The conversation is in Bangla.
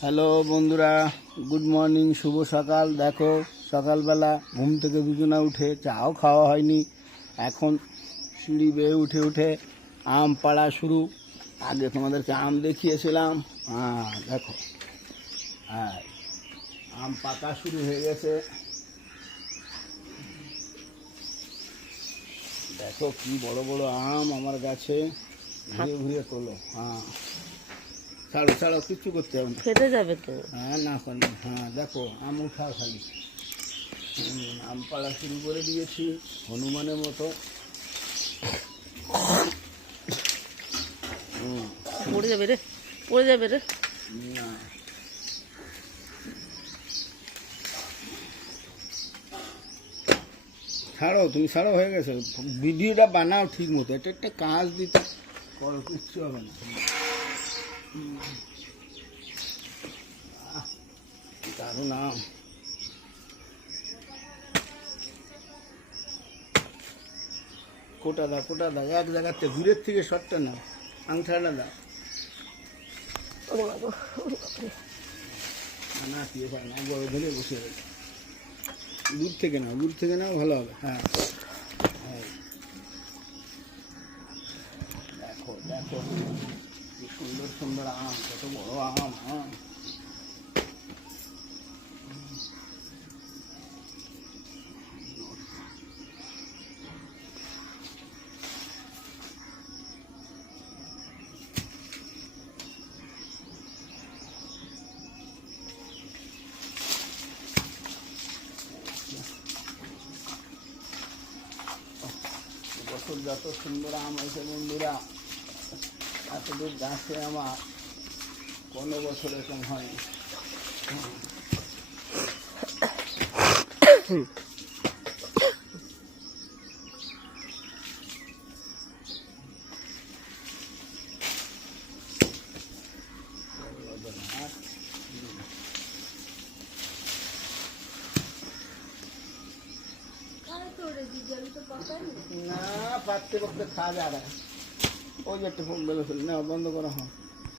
হ্যালো বন্ধুরা, গুড মর্নিং, শুভ সকাল। দেখো সকালবেলা ঘুম থেকে দুজনা উঠে চাও খাওয়া হয়নি, এখন সিঁড়ি বেয়ে উঠে উঠে আম পাড়া শুরু। আগে তোমাদেরকে আম দেখিয়েছিলাম, দেখো হ্যাঁ আম পাকা শুরু হয়ে গেছে। দেখো কি বড় বড় আম আমার গাছে, ঘুরে ঘুরে তোলো। ছাড়ো ছাড়ো, কিচ্ছু করতে হবে না, ফেটে যাবে তো। না করলে দেখো আম উঠাও খালি। আম পাড়া শুরু করে দিয়েছি হনুমানের মতো। পড়ে যাবে রে, পড়ে যাবে রে। না ছাড়ো, তুমি ছাড়ো, হয়ে গেছে। ভিডিওটা বানাও ঠিক মতো, এটা একটা কাজ দিতে করো, কিচ্ছু হবে না। দারুণ আম। কোটা দা এক জায়গাতে, দূরের থেকে শটটা না, আংঠাটা দা। না দিয়ে পায় না, বড় ধরে বসে গেছে। দূর থেকে নাও ভালো হবে। দেখো দেখো কি সুন্দর সুন্দর আম, কত বড় আম। বছর যত সুন্দর আম হয়েছে বন্ধুরা, এতদূর গাছে আমার কোনো বছর এরকম হয়নি। না পাততে পাততে খাওয়া যা রা, ওই যে একটা ফোন বেরোছিল না, বন্ধ করা হয়।